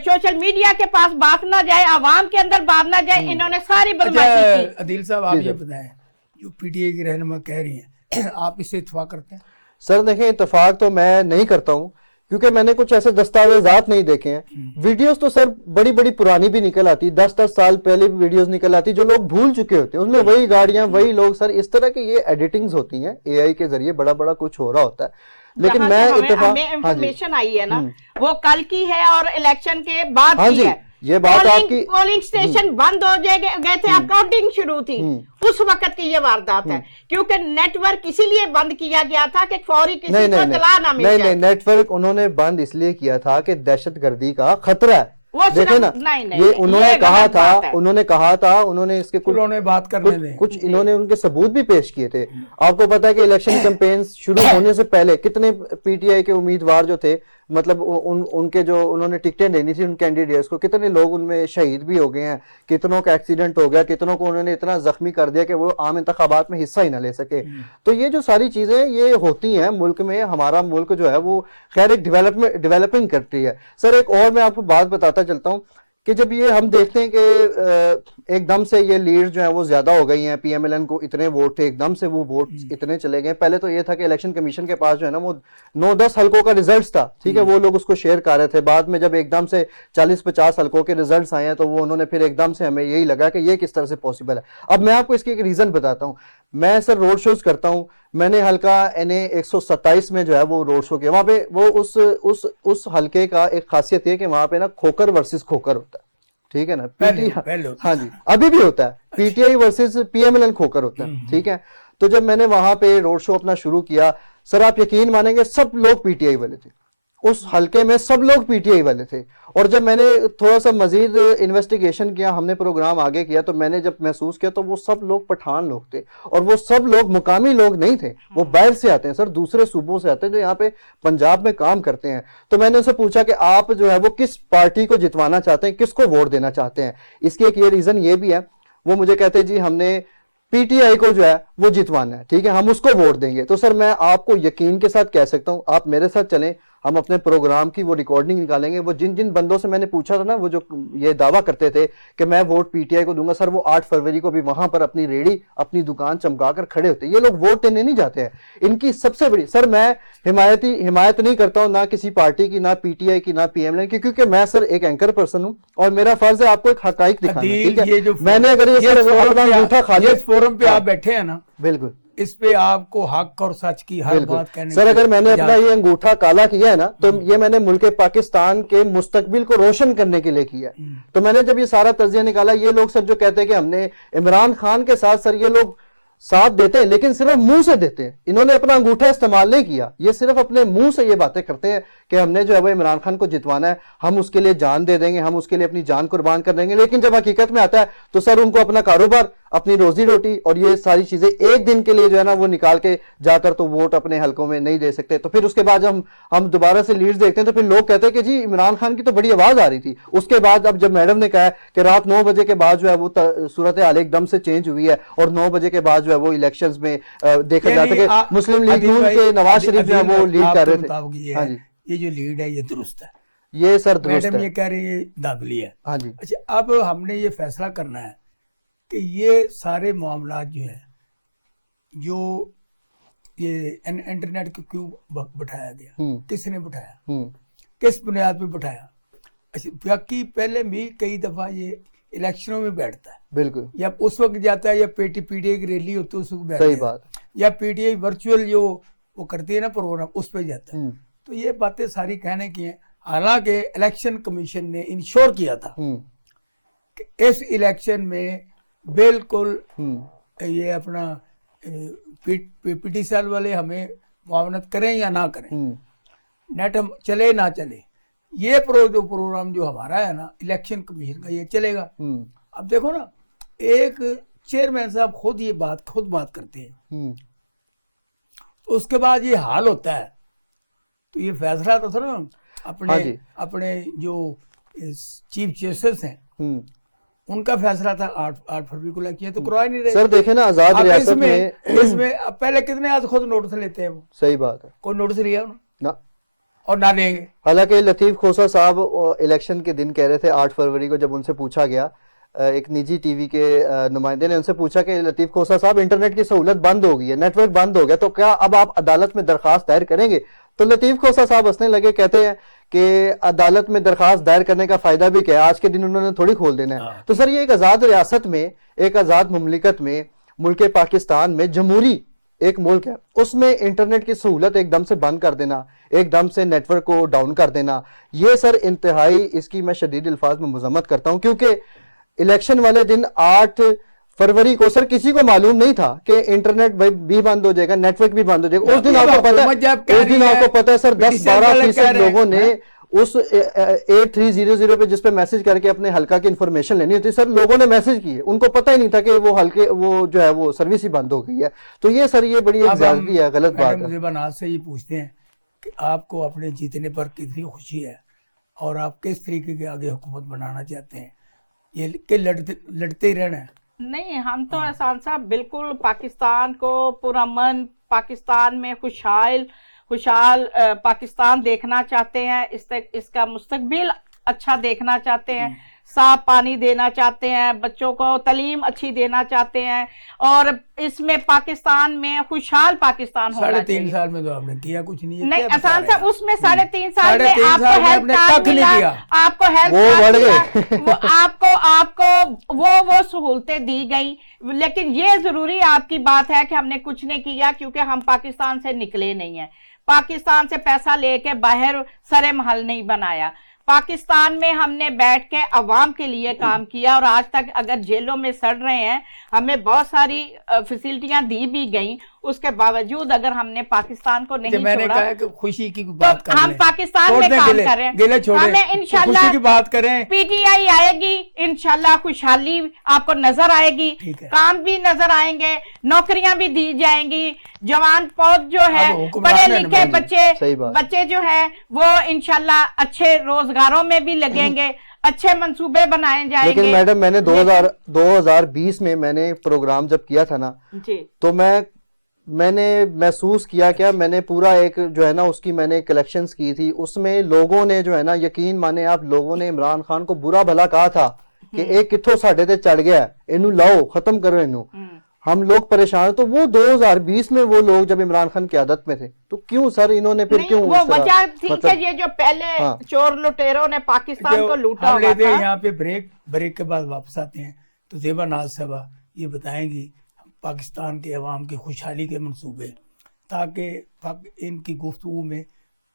सोशल मीडिया के पास बात ना जाए, आवाम के अंदर बात ना जाए, इन्होंने सारी बदमाशी की। अच्छा अदील साहब, आप ये बताएं, जो पीटीआई की रहनुमा कह रही हैं, आप इससे इत्तेफाक करते हैं? सर देखें, इत्तेफाक तो मैं नहीं करता हूँ, क्योंकि मैंने कुछ ऐसे दस्तावेजात नहीं देखे हैं। वीडियोस तो सर बड़ी बड़ी पुरानी भी निकल आती, 10-10 साल पहले भी वीडियोस निकल आती जो लोग भूल चुके होते हैं, उसमें वही गाड़ियां, वही लोग। सर इस तरह की ये एडिटिंग्स होती हैं, एआई के जरिए बड़ा बड़ा कुछ हो रहा होता है। लेकिन जहाँ मैं से इत्तेफाक, हमें इंफॉर्मेशन आई है ना, वो कल की है और इलेक्शन के बाद हाँ की जी, है। ये बात आपकी, पोलिंग स्टेशन बंद हो गए थे, काउंटिंग शुरू थी, उस वक्त की ये वारदात है, क्योंकि नेटवर्क इसीलिए बंद किया गया था कि फौरी किसी को इत्तला ना मिल जाए। नहीं, नेटवर्क उन्होंने बंद इसलिए किया था कि दहशतगर्दी का खतरा है। वो देखे ना, नहीं, ये उन्होंने ये कहा गलत था, बात है। उन्होंने इसके कुछ उन्होंने बात करने दें। कुछ इन्होंने उनके सबूत भी पेश किए थे। आपको पता है कि इलेक्शन कैंपेन शुरू होने से पहले कितने पीटीआई के उम्मीदवार जो थे, मतलब उनके जो उन्होंने टिकटें देनी थी उन कैंडिडेट्स को, कितने लोग उनमें शहीद भी हो गए हैं, कितनों का एक्सीडेंट हो गया, कितनों को उन्होंने इतना जख्मी कर दिया कि वो आम इंतखाबात में हिस्सा ही ना ले सके। तो ये जो सारी चीजें ये होती हैं मुल्क में, हमारा मुल्क जो है वो खैर एक डेवलपिंग कंट्री है। सर एक और मैं आपको बात बताता चलता हूँ कि जब ये हम देखते हैं कि एकदम से ये लीड जो है वो ज्यादा हो गई हैं, पीएमएलएन को इतने वोट थे, एकदम से वो वोट इतने चले गए। पहले तो ये था कि इलेक्शन कमीशन के पास जो है ना वो 9-10 हलकों का रिजल्ट था, ठीक है, वो लोग उसको शेयर कर रहे थे। बाद में जब एकदम से 40-50 हलकों के रिजल्ट आए हैं तो वो उन्होंने फिर एकदम से, हमें यही लगा कि ये किस तरह से पॉसिबल है। अब मैं आपको इसकी एक रीजन बताता हूँ। मैं सर रोड शोज करता हूँ, मैंने हल्का NA 127 में जो है वो रोड शो किया। वहां पे वो उस हल्के का एक खासियत है कि वहां पे ना खोकर वर्सेस खोकर होता है, ठीक है ना, पहले हाँ जी, अभी भी होता है, पीटीआई वर्सेस पीएमएलएन खोकर होता है, ठीक है। तो जब मैंने वहां पे रोड शो अपना शुरू किया, सर आप यकीन मानेंगे सब लोग पीटीआई वाले थे, उस हलके में सब लोग पीटीआई वाले थे। और जब मैंने थोड़ा सा मजीद इन्वेस्टिगेशन किया, हमने प्रोग्राम आगे किया, तो मैंने जब महसूस किया तो वो सब लोग पठान लोग थे, और वो सब लोग मुकामी लोग नहीं थे, वो बाहर से आते हैं सर, दूसरे सूबों से आते हैं जो यहाँ पे पंजाब में काम करते हैं। तो मैंने उनसे पूछा कि आप जो है वो किस पार्टी को जितवाना चाहते हैं, किसको वोट देना चाहते हैं। इसकी एक ये रीजन ये भी है, वो मुझे कहते हैं जी हमने पीटीआई को जो है वो जितवाना है, ठीक है, हम उसको वोट देंगे। तो सर मैं आपको यकीन के साथ कह सकता हूं, आप मेरे साथ चलें, हम अपने प्रोग्राम की वो रिकॉर्डिंग निकालेंगे। वो जिन जिन बंदों से मैंने पूछा था ना, वो जो ये दावा करते थे कि मैं वोट पीटीआई को दूंगा, सर वो 8 फरवरी को भी वहां पर अपनी रेडी, अपनी दुकान चमकाकर खड़े होते। ये लोग वोट देने नहीं जाते हैं। इनकी सबसे बड़ी, सर मैं हिमायत नहीं करता हूं ना किसी पार्टी की, ना पीटीआई की, ना पीएमएल की, क्योंकि मैं सर एक एंकर पर्सन हूं और मेरा फर्ज है आपको एक हकाइक दिखाना, ठीक है। मैंने अगर ये सर अपना अंगूठा खा लिया, इस फोरम पे आप बैठे हैं ना, बिल्कुल इस पे आपको हक और सच की हर बात कहने सर, अगर मैंने अपना ये अंगूठा काला किया है ना, तो ये मैंने मुल्क पाकिस्तान के मुस्तकबिल को रोशन करने के लिए किया है। तो मैंने जब ये सारा तज्जिया निकाला, ये लोग सर जो कहते हैं कि हमने इमरान खान के साथ, सर ये लोग साथ देते हैं लेकिन सिर्फ मुंह से देते हैं, इन्होंने अपना अंगूठा इस्तेमाल नहीं किया, ये सिर्फ अपने मुंह से ये बातें करते हैं कि हमने जो है वो इमरान खान को जितवाना है, हम उसके लिए जान दे देंगे, हम उसके लिए अपनी जान कुर्बान कर देंगे। लेकिन जब हकीकत में आता है तो सर उनको अपना कारोबार, अपनी रोजी रोटी और ये सारी चीजें एक दिन के लिए जो है ना वो निकाल के जाकर तो वोट अपने हलकों में नहीं दे सकते। तो फिर उसके बाद जब हम दोबारा से लीड्स देखते हैं तो फिर लोग कहते हैं कि जी इमरान खान की तो बड़ी आवाज आ रही थी। उसके बाद अब जब मैडम ने कहा कि रात 9 बजे के बाद जो है वो सूरत हाल एकदम से चेंज हुई है और 9 बजे के बाद जो है वो इलेक्शंस में देखा जाता है कि मुस्लिम लीग नून के नवाज शरीफ जो है वो लीड कर रहे थे। हाँ जी, ये जो लीड है ये दुरुस्त है, ये सर दुरुस्त मैडम है, ये कह रही है धांधली है। हाँ जी। अच्छा, अब हमने ये फैसला करना है कि ये सारे मामला जो है, जो ये इंटरनेट को क्यों बैठाया गया, किसने बैठाया, किस बुनियाद पे बैठाया। अच्छा, बाकी पहले भी कई दफा ये इलेक्शनों में बैठता है, बिल्कुल, या उस वक्त जाता है, या पीटीआई की रैली होती है उस वक्त बैठता सही है, बात, या पीटीआई वर्चुअल जो वो करती है ना प्रोग्राम, उस पर जाता है। तो ये बातें सारी कहने की हैं। हालांकि इलेक्शन कमीशन ने इंश्योर किया था कि इस इलेक्शन में बिल्कुल ये अपना PTCL वाले हमें मुआवनत करें या ना करें, नेट हम चले ना चले, ये जो प्रोग्राम जो हमारा है ना इलेक्शन कमीशन का, ये चलेगा। अब देखो ना, एक चेयरमैन साहब खुद बात करते हैं, तो उसके बाद ये हाल होता है, तो ये फैसला तो थोड़ा अपने जो चीफ जस्टिस हैं उनका फैसला था 8 फरवरी को किया, तो करवा नहीं रहे। सर देखे ना, आजाद रियासत में इसमें अब पहले कितने आज खुद नोटिस लेते हैं वो, सही बात है, कोई नोटिस लिया ना और ना देंगे। हालांकि लतीफ़ खोसा साहब इलेक्शन के दिन कह रहे थे 8 फरवरी को, जब उनसे पूछा गया, एक निजी टीवी के नुमाइंदे ने उनसे पूछा कि लतीफ़ खोसा साहब इंटरनेट की सहूलत बंद हो गई है, नेटवर्क बंद हो गया, तो क्या अब आप अदालत में दरखास्त दायर करेंगे? तो लतीफ़ खोसा साहब हंसने लगे, कहते हैं कि अदालत में दरखास्त दायर करने का फायदा भी क्या है, आज के दिन उन्होंने थोड़ी खोल देना है। तो सर ये एक आज़ाद रियासत में, एक आज़ाद मुमलिकत में, मुल्क पाकिस्तान में, जमहूरी एक मुल्क है, उसमें इंटरनेट की सहूलत एकदम से बंद कर देना, एकदम से नेटवर्क को डाउन कर देना, ये सर इंतहाई, इसकी मैं शदीद अल्फाज में मजम्मत करता हूँ। क्योंकि इलेक्शन वाले दिन 8 फरवरी को सर किसी को मालूम नहीं था कि इंटरनेट भी बंद हो जाएगा, नेटवर्क भी बंद हो जाएगा। उस दिन आपको पता है सर 10-12% लोगों ने उस 8300 पे जिस पे मैसेज करके अपने हल्का की इंफॉर्मेशन लेनी होती, सर लोगों ने मैसेज किए, उनको पता ही नहीं था कि वो हल्के वो जो है वो सर्विस ही बंद हो गई है। तो ये सर ये बड़ी एक ज्यादती है, गलत बात है। मुझे से ये पूछते हैं कि आपको अपने जीतने पर कितनी खुशी है और आप किस तरीके के आगे हुकूमत बनाना चाहते हैं, ये कि लड़ते ही रहना है? नहीं, हम तो एहसान साहब बिल्कुल पाकिस्तान को पुरअमन, पाकिस्तान में खुशहाल पाकिस्तान देखना चाहते हैं, इसका मुस्तकबिल अच्छा देखना चाहते हैं, साफ पानी देना चाहते हैं, बच्चों को तालीम अच्छी देना चाहते हैं, और इसमें पाकिस्तान में खुशहाल पाकिस्तान होना चाहिए। 3.5 साल में तो आपने किया कुछ नहीं है। नहीं आसान साहब, उसमें 3.5 साल में आपको हेल्थ कार्ड मिला, आपको हेल्थ कार्ड मिला, आपको वो सहूलतें दी गई, लेकिन ये जरूरी आपकी बात है कि हमने कुछ नहीं किया क्योंकि हम पाकिस्तान से निकले नहीं है, पाकिस्तान से पैसा लेके बाहर सरे महल नहीं बनाया, पाकिस्तान में हमने बैठ के अवाम के लिए काम किया, और आज तक अगर जेलों में सड़ रहे हैं, हमें बहुत सारी फैसिलिटियां दी भी गई, उसके बावजूद अगर हमने पाकिस्तान को नहीं मैंने छोड़ा, कहा कि खुशी की बात तो हम पाकिस्तान में काम कर रहे हैं, हमें इंशाल्लाह खुशी की बात करें, PTI आएगी, इंशाल्लाह खुशहाली आपको नजर आएगी, काम भी नजर आएंगे, नौकरियां भी दी जाएंगी, जवान पौध जो है, पढ़े लिखे बच्चे जो है वो इंशाल्लाह अच्छे रोजगारों में भी लगेंगे, अच्छे मंसूबे बनाए जाएंगे। लेकिन मैडम मैंने 2020 में मैंने प्रोग्राम जब किया था ना जी, तो मैंने महसूस किया, क्या मैंने पूरा एक जो है ना उसकी मैंने कलेक्शंस की थी, उसमें लोगों ने जो है ना, यकीन माने आप, लोगों ने इमरान खान को बुरा भला कहा था कि एक किथों साढ़े ते चढ़ गया, इनू लाओ, खत्म करो इनू, हम लोग परेशान। तो वो 2020 में वो लोग जब इमरान खान की आदत में थे, तो क्यों सर इन्होंने फिर क्यों वो वजह थी कि ये जो पहले चोर लुटेरों ने पाकिस्तान को लूटा हुआ था। यहाँ पे ब्रेक के बाद वापस आते हैं तो ज़ेबा नाज साहबा ये बताएंगी पाकिस्तान के अवाम की खुशहाली के मंसूबे, ताकि इनकी गुफ्तगू में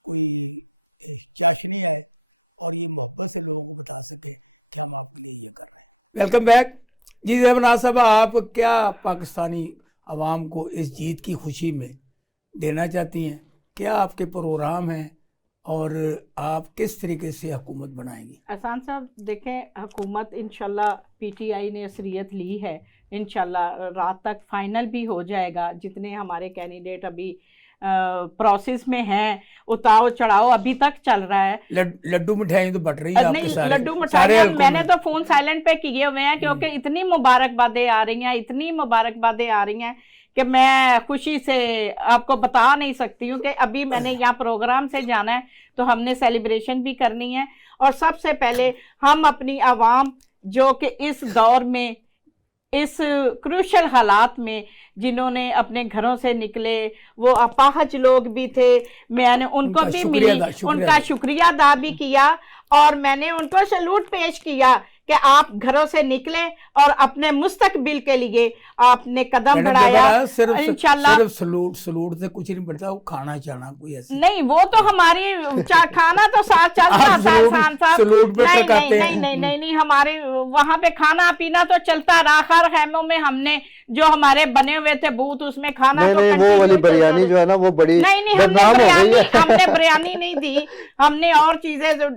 कोई चाशनी आए और ये मोहब्बत से लोगों को बता सके कि हम आपके लिए ये कर रहे हैं। वेलकम बैक जी ज़ेबा नाज साहबा, आप क्या पाकिस्तानी अवाम को इस जीत की खुशी में देना चाहती हैं? क्या आपके प्रोग्राम हैं और आप किस तरीके से हुकूमत बनाएंगी? एहसान साहब देखें, हुकूमत इंशाल्लाह PTI ने असरियत ली है, इंशाल्लाह रात तक फाइनल भी हो जाएगा। जितने हमारे कैंडिडेट अभी प्रोसेस में हैं, उतार चढ़ाव अभी तक चल रहा है। लड्डू मिठाई तो बट रही है आपके सारे, लड्डू मिठाई मैंने तो फोन साइलेंट पे किए हुए हैं क्योंकि इतनी मुबारकबादें आ रही हैं कि मैं खुशी से आपको बता नहीं सकती हूँ कि अभी मैंने यहाँ प्रोग्राम से जाना है तो हमने सेलिब्रेशन भी करनी है। और सबसे पहले हम अपनी आवाम जो कि इस दौर में, इस क्रूशल हालात में जिन्होंने अपने घरों से निकले, वो अपाहज लोग भी थे, मैंने उनको भी मिली, उनका शुक्रिया अदा भी किया और मैंने उनको सैल्यूट पेश किया कि आप घरों से निकले और अपने मुस्तकबिल के लिए आपने कदम मैडम, बढ़ाया। सिर्फ इंशाल्लाह सिर्फ सलूट सलूट से कुछ नहीं बढ़ता, वो खाना चाना कोई ऐसी नहीं, वो तो हमारी खाना तो साथ चलता आप था सलूट- साथ। सलूट पे नहीं टकाते नहीं हैं। नहीं नहीं नहीं, हमारे वहां पे खाना पीना तो चलता रहा। खैर खैमों में हमने जो हमारे बने हुए थे बूथ, उसमें खाना नहीं तो नहीं, वो continue वाली चलता बिरयानी रहा। जो है ना वो बड़ी नहीं नहीं, हमने बदनाम हो गई बिरयानी है। हमने बिरयानी नहीं दी, हमने और चीजें जो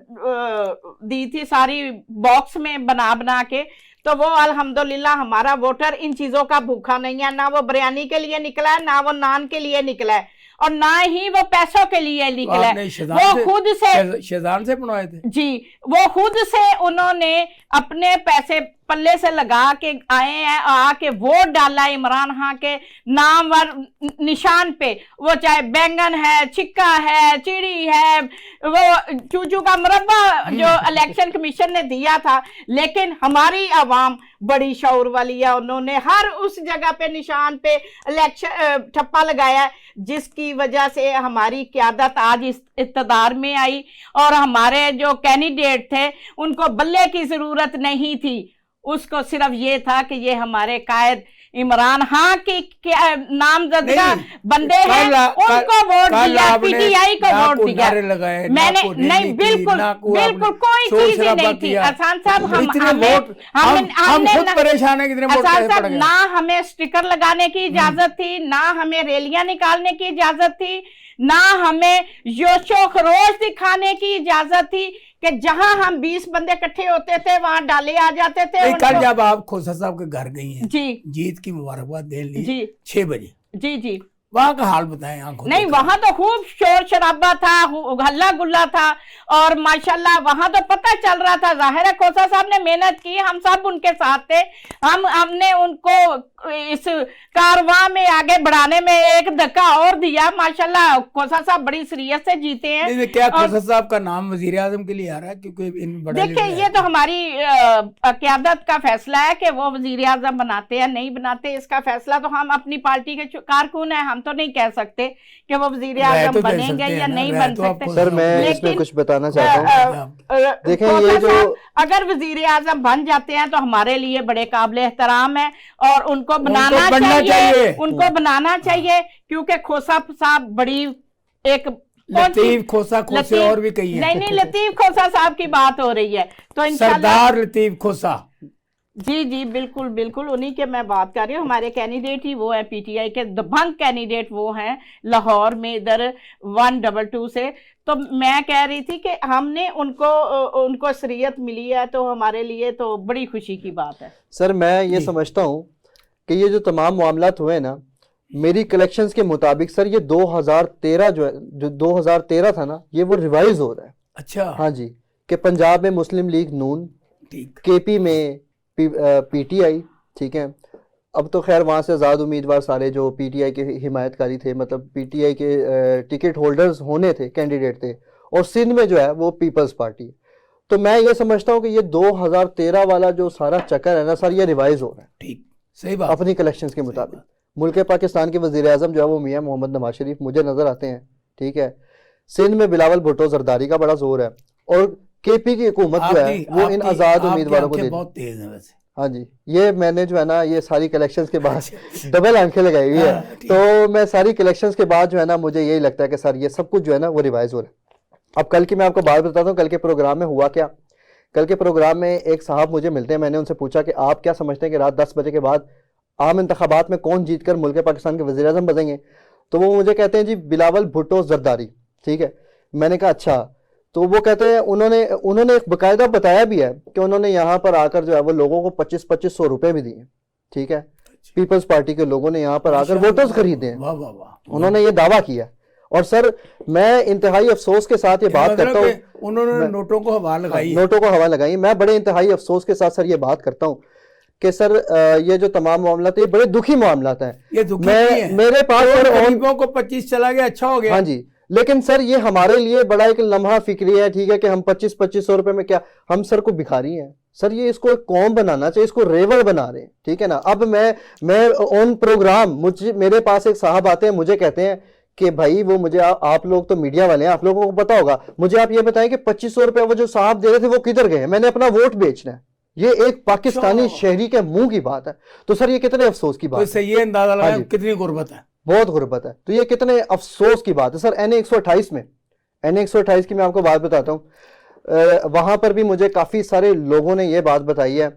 दी थी सारी बॉक्स में बना बना के। तो वो अल्हम्दुलिल्लाह हमारा वोटर इन चीजों का भूखा नहीं है, ना वो बिरयानी के लिए निकला है, ना वो नान के लिए निकला है, और ना ही वो पैसों के लिए तो निकला आपने है। शेजान वो खुद से शेजान से बनवाए थे? जी, वो खुद से उन्होंने अपने पैसे पल्ले से लगा के आए हैं, आके वोट डाला इमरान खान के नाम और निशान पे। वो चाहे बैंगन है, छिक्का है, चिड़ी है, वो चूचू का मुरब्बा जो इलेक्शन कमीशन ने दिया था। लेकिन हमारी आवाम बड़ी शौर वाली है, उन्होंने हर उस जगह पे निशान पे इलेक्शन ठप्पा लगाया है, जिसकी वजह से हमारी क़यादत आज इस इक़्तिदार में आई। और हमारे जो कैंडिडेट थे उनको बल्ले की जरूरत नहीं थी, उसको सिर्फ ये था कि ये हमारे कायद इमरान खान की नामजदगा बंदे हैं, उनको वोट दिया, पीटीआई को वोट दिया। मैंने नहीं, बिल्कुल बिल्कुल कोई चीज ही नहीं थी। अहसान साहब, हम खुद परेशान है कितने वोट अहसान साहब, पड़ गए। ना हमें स्टिकर लगाने की इजाजत थी, ना हमें रैलियां निकालने की इजाजत थी, ना हमें जोशो खरोश दिखाने की इजाजत थी कि जहां हम 20 बंदे इकट्ठे होते थे वहां डाले आ जाते थे। कल जब आप खोसा साहब के घर गई हैं, जी, जीत की मुबारकबाद दे ली जी 6 बजे, जी जी, वहां का हाल बताएं। आंखों नहीं, वहां तो खूब शोर शराबा था, हल्ला गुल्ला था, और माशाल्लाह वहां तो पता चल रहा था। जाहिर है खोसा साहब ने मेहनत की, हम सब उनके साथ थे, हमने उनको इस कारवां में आगे बढ़ाने में एक धक्का और दिया। माशाल्लाह खोसा साहब बड़ी सीरियत से जीते हैं। नहीं, क्या खोसा साहब का नाम वजीर आजम के लिए आ रहा है? क्योंकि इन बड़ा देखिए, ये तो हमारी क़यादत का फैसला है कि वो वजीर आजम बनाते हैं नहीं बनाते, इसका फैसला तो हम अपनी पार्टी के कारकुन हैं, हम तो नहीं कह सकते कि वो वजीर आजम बनेंगे या नहीं बन सकते। सर मैं इसमें कुछ बताना चाहता हूँ। देखें, ये जो अगर वजीर आजम बन जाते हैं तो हमारे लिए बड़े काबिल एहतराम है, और उनको बनाना चाहिए, उनको बनाना चाहिए, क्योंकि खोसा साहब बड़ी एक लतीफ खोसा, खोसे और भी कही है। नहीं, लतीफ खोसा साहब की बात हो रही है, तो इंशाल्लाह सरदार लतीफ खोसा। जी जी, बिल्कुल बिल्कुल, उन्हीं के मैं बात कर रही हूँ। हमारे कैंडिडेट ही वो है, पीटीआई के दबंग कैंडिडेट वो हैं, लाहौर में इधर 122 से। तो मैं कह रही थी कि हमने उनको शरीयत मिली है, तो हमारे लिए तो बड़ी खुशी की बात है। सर मैं ये समझता हूँ कि ये जो तमाम मामलात हुए ना, मेरी कलेक्शंस के मुताबिक सर ये 2013 जो 2013 था ना, ये वो रिवाइज हो रहा है। अच्छा, हाँ जी, कि पंजाब में मुस्लिम लीग नून, ठीक, केपी में पीटीआई, ठीक है। अब तो खैर वहाँ से आज़ाद उम्मीदवार सारे जो पीटीआई के हिमायतकारी थे, मतलब पीटीआई के टिकट होल्डर्स होने थे, कैंडिडेट थे, और सिंध में जो है वो पीपल्स पार्टी। तो मैं ये समझता हूँ कि ये 2013 वाला जो सारा चक्कर है ना सर, ये रिवाइज हो रहा है। ठीक, सही बात, अपनी कलेक्शंस के मुताबिक। मुल्क पाकिस्तान के वज़ीर आज़म जो है वो मियाँ मोहम्मद नवाज शरीफ मुझे नज़र आते हैं, ठीक है। सिंध में बिलावल भुट्टो जरदारी का बड़ा जोर है, और केपी की हुकूमत जो है वो इन आज़ाद उम्मीदवारों को दे बहुत तेज है वैसे। हाँ जी, ये मैंने जो है ना ये सारी कलेक्शंस के बाद डबल आंखें लगाई हुई है, तो मैं सारी कलेक्शंस के बाद जो है ना मुझे यही लगता है कि सर ये सब कुछ जो है ना वो रिवाइज हो रहा है। अब कल की मैं आपको बात बताता हूँ, कल के प्रोग्राम में हुआ क्या। कल के प्रोग्राम में एक साहब मुझे मिलते हैं, मैंने उनसे पूछा कि आप क्या समझते हैं कि रात 10 बजे के बाद आम इंतखाबात में कौन जीत कर मुल्क पाकिस्तान के वज़ीर आज़म बनेंगे? तो वो मुझे कहते हैं जी बिलावल भुट्टो जरदारी, ठीक है। मैंने कहा अच्छा, तो वो कहते हैं उन्होंने एक बाकायदा बताया भी है कि उन्होंने यहाँ पर आकर जो है वो लोगों को 2500 रुपए भी दिए, ठीक है। पीपल्स पार्टी के लोगों ने यहाँ पर आकर वोटर्स खरीदे हैं, उन्होंने ये दावा किया। और सर मैं इंतहाई अफसोस के साथ ये बात करता हूँ, उन्होंने नोटों को हवा लगाई, नोटों को हवा लगाई। मैं बड़े इंतहाई अफसोस के साथ सर ये बात करता हूँ कि सर ये जो तमाम मामला थे ये बड़े दुखी मामला हैं। ये दुखी है। मेरे पास गरीबों को 25 चला गया, अच्छा हो गया। हाँ जी, लेकिन सर ये हमारे लिए बड़ा एक लम्हा फिक्री है, ठीक है, कि हम 2500 रुपए में क्या हम सर को भिखारी हैं? सर ये इसको एक कौम बनाना चाहिए, इसको रेवड़ बना रहे हैं, ठीक है ना। अब मैं ऑन प्रोग्राम मेरे पास एक साहब आते हैं, मुझे कहते हैं कि भाई वो मुझे आप लोग तो मीडिया वाले हैं, आप लोगों को पता होगा, मुझे आप ये बताएं कि 2500 रुपए वो जो साहब दे रहे थे वो किधर गए? मैंने अपना वोट बेचना है, ये एक पाकिस्तानी शहरी के मुंह की बात है। तो सर ये कितने अफसोस की बात तो इससे ये अंदाजा हाँ लगाया जी। कितनी गुर्बत है। बहुत गुर्बत है। तो ये कितने अफसोस की बात है सर। एनए 128 में, एनए 128 की मैं आपको बात बताता हूँ। वहां पर भी मुझे काफी सारे लोगों ने ये बात बताई है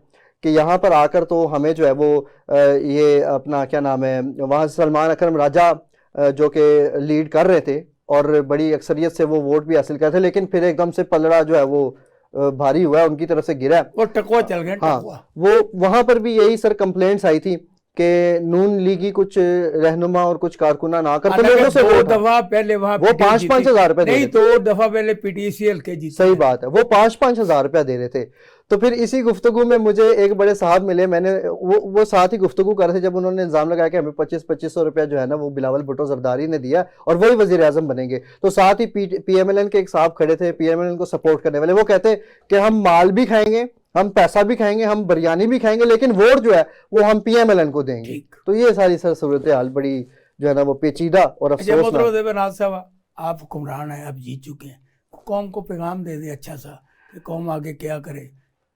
कि यहाँ पर आकर तो हमें जो है वो ये अपना क्या नाम है, वहाँ से सलमान अकरम राजा जो कि लीड कर रहे थे और बड़ी अक्सरियत से वो वोट भी हासिल कर थे, लेकिन फिर एकदम से पलड़ा जो है वो भारी हुआ है, उनकी तरफ से गिरा। वो टकुआ चल गए, हाँ, टकुआ। वो वहां पर भी यही सर कंप्लेंट्स आई थी कि नून लीगी कुछ रहनुमा और कुछ कारकुना ना कर, तो लोगों से दो वोट दफा पहले वहां वो 5-5 हज़ार रुपए दे नहीं, रहे थे। 2 दफा पहले पीटीसीएल के जीते। सही बात है, वो 5-5 हज़ार रुपया दे रहे थे। तो फिर इसी गुफ्तगू में मुझे एक बड़े साहब मिले, मैंने वो साथ ही गुफ्तगू कर रहे थे जब उन्होंने इल्जाम लगाया कि हमें 2500 रुपया जो है ना वो बिलावल भुट्टो जरदारी ने दिया और वही वजीर आजम बनेंगे। तो साथ ही पीएमएलएन के एक साहब खड़े थे, पीएमएलएन को सपोर्ट करने वाले, वो कहते कि हम माल भी खाएंगे, हम पैसा भी खाएंगे, हम बिरयानी भी खाएंगे, लेकिन वोट जो है वो हम पीएमएलएन को देंगे। तो ये सारी सर सूरत हाल बड़ी जो है ना वो पेचीदा और अफसोसनाक। साहब आप हुक्मरान हैं, आप जीत चुके हैं, कौम को पैगाम दे दे अच्छा सा कि कौम आगे क्या करे,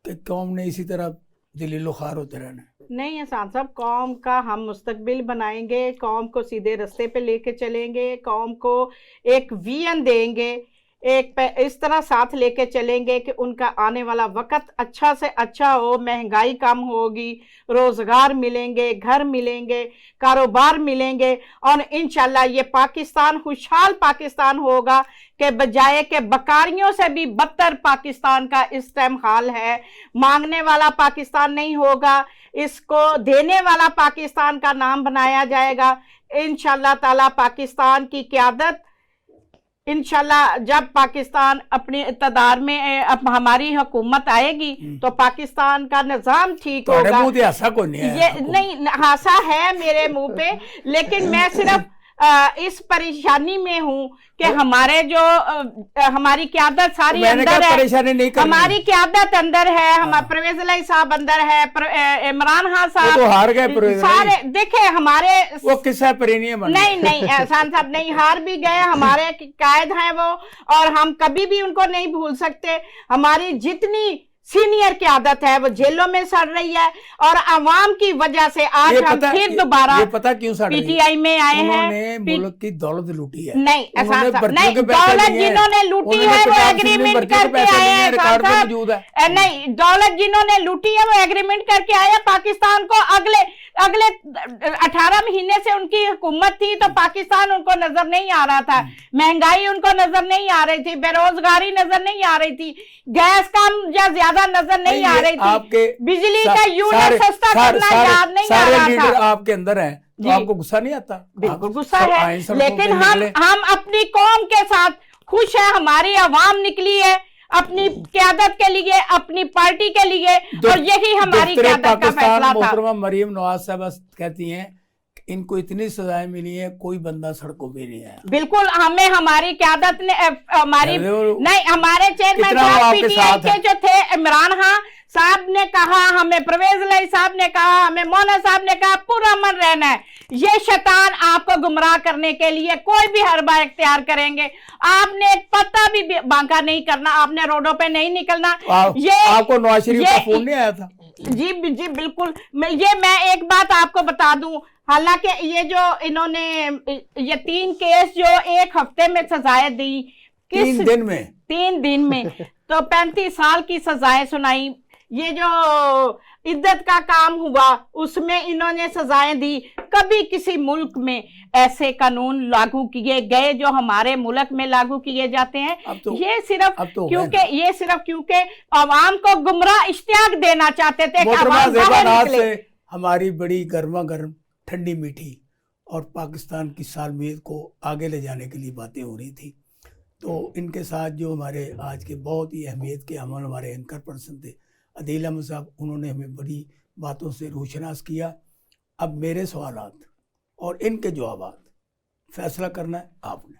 कि कौम ने इसी तरह दिलीलो खार होते रहना। नहीं एहसान साहब, कौम का हम मुस्तकबिल बनाएंगे, कौम को सीधे रास्ते पे लेके चलेंगे, कौम को एक विजन देंगे, एक इस तरह साथ लेके चलेंगे कि उनका आने वाला वक्त अच्छा से अच्छा हो, महंगाई कम होगी, रोजगार मिलेंगे, घर मिलेंगे, कारोबार मिलेंगे और इंशाल्लाह ये पाकिस्तान खुशहाल पाकिस्तान होगा कि बजाय के बकारियों से भी बदतर पाकिस्तान का इस टाइम हाल है। मांगने वाला पाकिस्तान नहीं होगा, इसको देने वाला पाकिस्तान का नाम बनाया जाएगा। इंशाल्लाह ताला पाकिस्तान की क़यादत, इंशाल्लाह जब पाकिस्तान अपने इक़्तिदार में अब हमारी हुकूमत आएगी तो पाकिस्तान का निज़ाम ठीक होगा। मुंह पे हासा को नहीं है, ये नहीं हासा है मेरे मुंह पे, लेकिन मैं सिर्फ इस परेशानी में हूँ कि हमारे जो हमारी क़यादत सारी अंदर है, परेशानी नहीं करनी, हमारी क़यादत अंदर है, हमारे परवेज़ इलाही साहब अंदर है, इमरान खान साहब तो हार गए, सारे देखे हमारे वो किस्सा परिणीय बन नहीं नहीं एहसान साहब नहीं हार भी गए, हमारे कायद हैं वो और हम कभी भी उनको नहीं भूल सकते। हमारी जितनी सीनियर की आदत है वो जेलों में सड़ रही है और अवाम की वजह से आज हम फिर दोबारा पता क्यों सड़ रही पीटीआई में आए हैं। उन्होंने मुल्क की दौलत लूटी है। नहीं नहीं, दौलत जिन्होंने लूटी है वो एग्रीमेंट करके आए हैं, नहीं दौलत जिन्होंने लूटी है वो एग्रीमेंट करके आए हैं। पाकिस्तान को अगले 18 महीने से उनकी हुकूमत थी तो पाकिस्तान उनको नजर नहीं आ रहा था, महंगाई उनको नजर नहीं आ रही थी, बेरोजगारी नजर नहीं आ रही थी, गैस कम या ज्यादा नजर नहीं आ रही थी, बिजली का यूनिट सस्ता करना याद नहीं आ रहा था। आपके अंदर है तो आपको गुस्सा नहीं आता? बिल्कुल गुस्सा है, लेकिन हम अपनी कौम के साथ खुश है, हमारी आवाम निकली है अपनी क़यादत के लिए, अपनी पार्टी के लिए और यही हमारी क़यादत का फैसला था। मरियम नवाज साहब कहती हैं इनको इतनी सजाएं मिली है, कोई बंदा सड़कों पे नहीं आया। बिल्कुल, हमें हमारी क़यादत ने हमारी नहीं, हमारे चेयरमैन साहब पीटीआई के जो थे इमरान खान साहब ने कहा, हमें परवेज़ इलाही साहब ने कहा, हमें मौलाना साहब ने कहा पूरा मन रहना है। ये शैतान आपको गुमराह करने के लिए कोई भी हरबा इख्तियार करेंगे, आपने एक पत्ता भी बांका नहीं करना, आपने रोडों पे नहीं निकलना। ये आपको नवाज शरीफ का फोन नहीं आया था? जी बिल्कुल। मैं एक बात आपको बता दूं, हालांकि ये जो इन्होंने ये 3 केस जो 1 हफ्ते में सजाएं दी, 3 दिन में तो 35 साल की सजाएं सुनाई। ये जो इद्दत का काम हुआ उसमें इन्होंने सजाएं दी। कभी किसी मुल्क में ऐसे कानून लागू किए गए जो हमारे मुल्क में लागू किए जाते हैं? ये सिर्फ क्योंकि अवाम को गुमराह इश्तियाक देना चाहते थे कि अवाम बाहर निकले। हमारी बड़ी गर्मा गर्म ठंडी मीठी और पाकिस्तान की सालमियत को आगे ले जाने के लिए बातें हो रही थी। तो इनके साथ जो हमारे आज के बहुत ही अहमियत के अमल हमारे एंकर पर्सन थे अदील अहमद साहब, उन्होंने हमें बड़ी बातों से रोशनास किया। अब मेरे सवालात और इनके जवाबात फैसला करना है आपने।